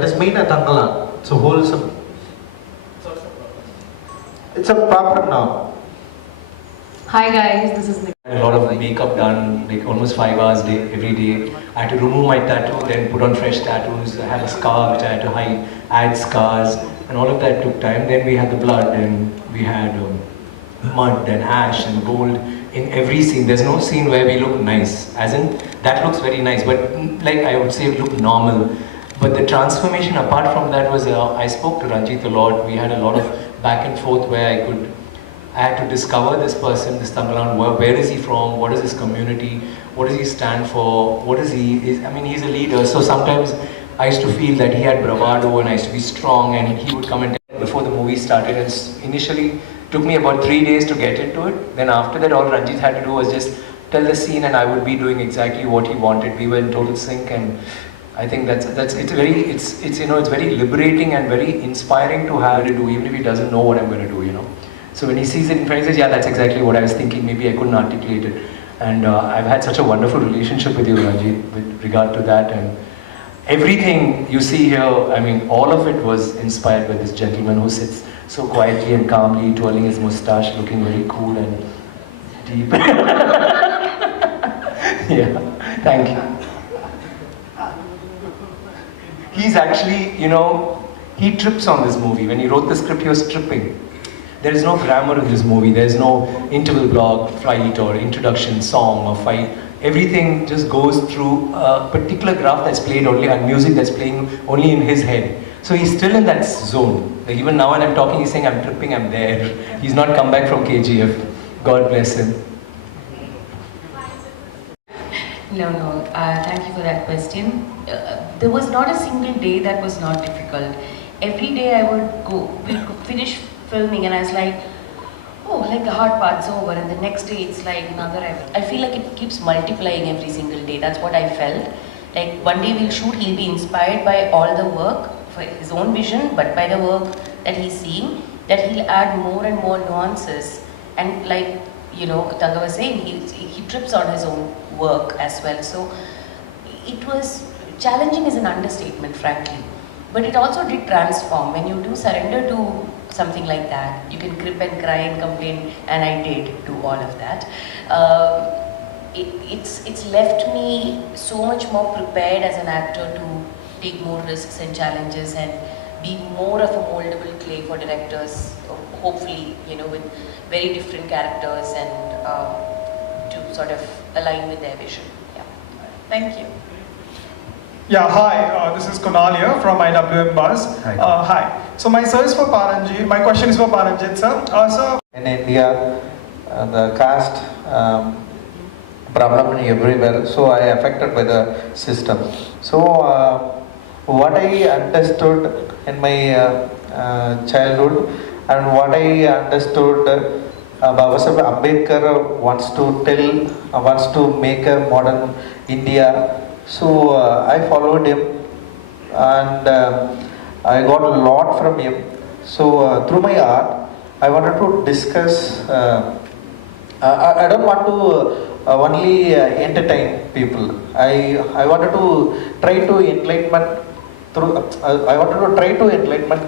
that is made at Thangalaan. It's a wholesome. It's a proper noun. Hi guys, this is Nikki. A lot of makeup done, like almost 5 hours every day. I had to remove my tattoo, then put on fresh tattoos. I had a scar which I had to hide, add scars, and all of that took time. Then we had the blood, and we had mud and ash and gold in every scene. There's no scene where we look nice, as in that looks very nice, but like I would say, it looked normal. But the transformation apart from that was, I spoke to Ranjit a lot. We had a lot of back and forth where I had to discover this person, this Thangalaan, where is he from, what is his community, what does he stand for, what is he, I mean, he's a leader, so sometimes I used to feel that he had bravado and I used to be strong, and he would come and tell me before the movie started, and initially took me about 3 days to get into it. Then after that, all Ranjit had to do was just tell the scene and I would be doing exactly what he wanted. We were in total sync, and I think it's very liberating and very inspiring to have to do, even if he doesn't know what I'm going to do, you know. So when he sees it in front, he says, yeah, that's exactly what I was thinking, maybe I couldn't articulate it. And I've had such a wonderful relationship with you, Ranjit, with regard to that. And everything you see here, I mean, all of it was inspired by this gentleman who sits so quietly and calmly, twirling his moustache, looking very cool and deep. Yeah, thank you. He's actually, you know, he trips on this movie. When he wrote the script, he was tripping. There is no grammar in this movie. There is no interval block, fight, or introduction, song, or fight. Everything just goes through a particular graph that's played only, and music that's playing only in his head. So he's still in that zone. Like even now when I'm talking, he's saying, I'm tripping, I'm there. He's not come back from KGF. God bless him. No, thank you for that question. There was not a single day that was not difficult. Every day I would finish filming and I was like, oh, like the hard part's over, and the next day it's like another. I feel like it keeps multiplying every single day. That's what I felt. Like one day we'll shoot, he'll be inspired by all the work for his own vision, but by the work that he's seeing, that he'll add more and more nuances. And like, you know, Tanga was saying, he trips on his own work as well. So it was challenging is an understatement, frankly. But it also did transform. When you do surrender to something like that, you can crip and cry and complain, and I did do all of that. It's left me so much more prepared as an actor to take more risks and challenges and be more of a moldable clay for directors, hopefully, you know, with very different characters and to sort of align with their vision. Yeah. Thank you. Yeah, hi, this is Kunal here from IWM Buzz. Hi. So my question is for Paranjit sir. Sir. In India, the caste problem everywhere, so I affected by the system. So what I understood in my childhood and what I understood Babasaheb Ambedkar wants to make a modern India. So I followed him and I got a lot from him. So through my art, I wanted to discuss, I don't want to only entertain people. I wanted to try to enlightenment through, I wanted to try to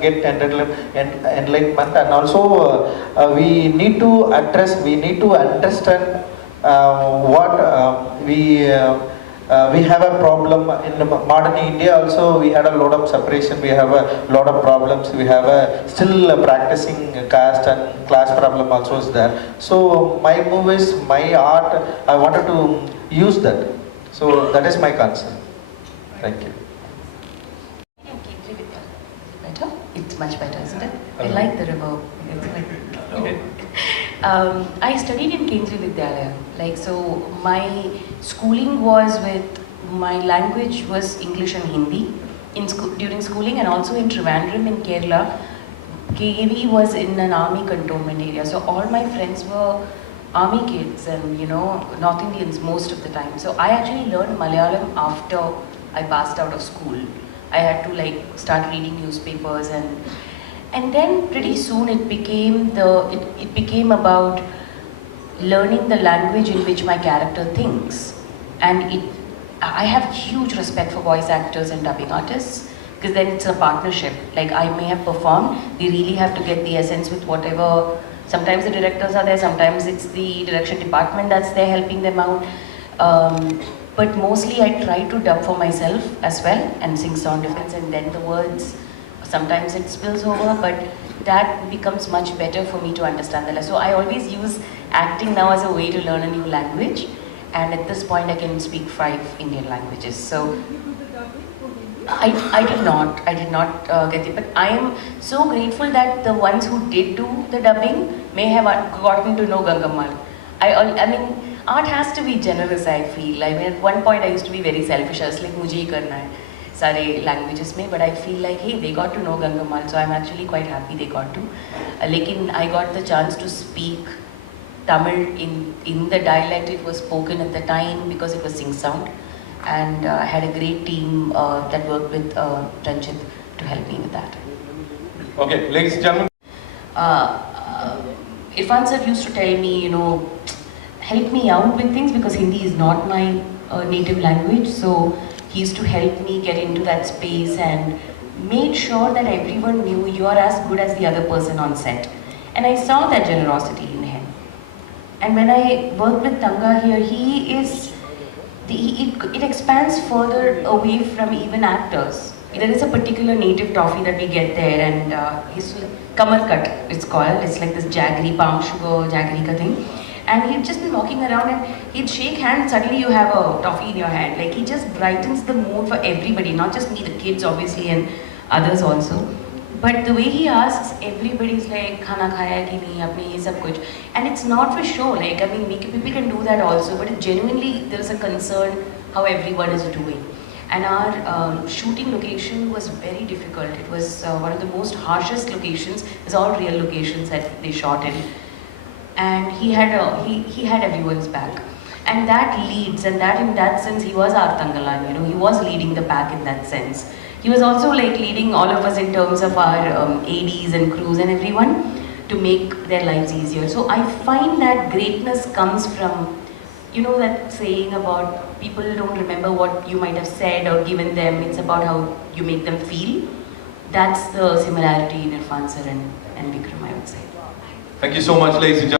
get enlightenment, and also we need to understand what we have a problem in modern India. Also, we had a lot of separation. We have a lot of problems. We have still practicing caste and class problem also is there. So my movies, my art, I wanted to use that. So that is my concern. Thank you. Better? It's much better, isn't it? I like the reverb. I studied in Kendriya Vidyalaya. Like, so my schooling was my language was English and Hindi during schooling, and also in Trivandrum in Kerala. KV was in an army cantonment area. So all my friends were army kids and, you know, North Indians most of the time. So I actually learned Malayalam after I passed out of school. I had to like start reading newspapers, and then pretty soon it became about learning the language in which my character thinks. And I have huge respect for voice actors and dubbing artists, because then it's a partnership. Like I may have performed, they really have to get the essence with whatever. Sometimes the directors are there, sometimes it's the direction department that's there helping them out. But mostly I try to dub for myself as well and sing sound effects and then the words. Sometimes it spills over, but that becomes much better for me to understand the lesson. So I always use acting now as a way to learn a new language, and at this point I can speak 5 Indian languages. So I did not get it, but I am so grateful that the ones who did do the dubbing may have gotten to know Gangammal. I mean, art has to be generous, I feel. I mean, at one point I used to be very selfish. I was like, mujhe hi karna hai, sare languages mein. But I feel like, hey, they got to know Gangammal, so I'm actually quite happy they got to. Lekin I got the chance to speak Tamil in the dialect it was spoken at the time because it was sing sound. And I had a great team that worked with Ranjit to help me with that. Okay, ladies and gentlemen. Irfan sir used to tell me, help me out with things because Hindi is not my native language. So he used to help me get into that space and made sure that everyone knew you are as good as the other person on set. And I saw that generosity in him. And when I worked with Tanga here, it expands further away from even actors. There is a particular native toffee that we get there, and his kamar cut, it's called. It's like this jaggery, palm sugar jaggery ka thing. And he'd just been walking around and he'd shake hands, suddenly you have a toffee in your hand. Like he just brightens the mood for everybody, not just me, the kids obviously and others also. But the way he asks, everybody's like, khana khaya ki nahi, apne ye sab kuch. And it's not for show, like, I mean, people can do that also, but it genuinely, there's a concern how everyone is doing. And our shooting location was very difficult. It was one of the most harshest locations. It's all real locations that they shot in. And he had everyone's back. And that leads, and that in that sense, he was our Thangalaan, he was leading the pack in that sense. He was also like leading all of us in terms of our ADs and crews and everyone to make their lives easier. So I find that greatness comes from, that saying about people don't remember what you might have said or given them, it's about how you make them feel. That's the similarity in Irfan sir and Vikram, I would say. Thank you so much, ladies and gentlemen.